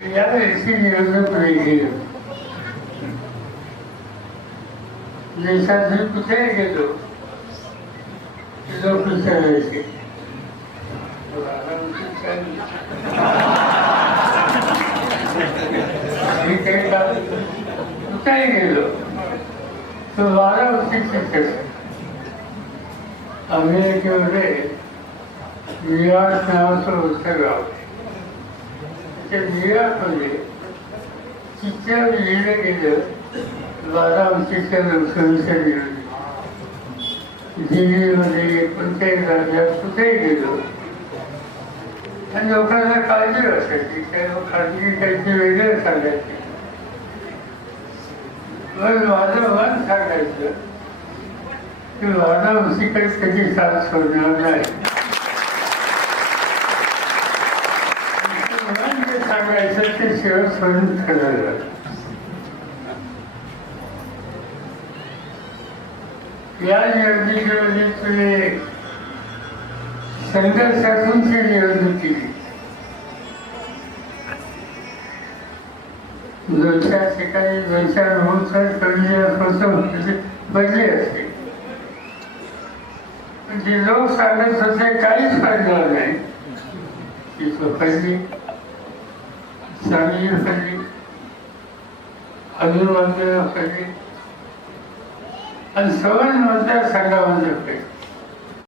यावेळेची निवडणूक कुठेही गेलो लोक विचारायचे मी काही कुठेही गेलो तो बारा शिक्षक अमेरिकेमध्ये न्यूयॉर्क नावाचं होतं गाव 미라클이 시스템을 일으키는 마당 시스템을 건설이는 진리문제의 군대에서 수세기도 한 역할을 가지러서 시스템을 가지기 때문에 이를 살렸지 원 와서 원 살렸죠 그 와서 음식을 되게 잘 소중한 날입니다 सांगायचं ते शेवट सोडून ठरवलं या निवडणुकीमध्ये तुम्ही संघर्षातून ती निवडणूक केली दोन चार ठिकाणी दोन चार होऊन कमी म्हणजे बनले असते जे म्हणजे लोक सांगत होते काहीच फायदा नाही. ती फसली चांगली फसली आजूबाजूला फसली आणि सवय मतदारसंघामध्ये फसली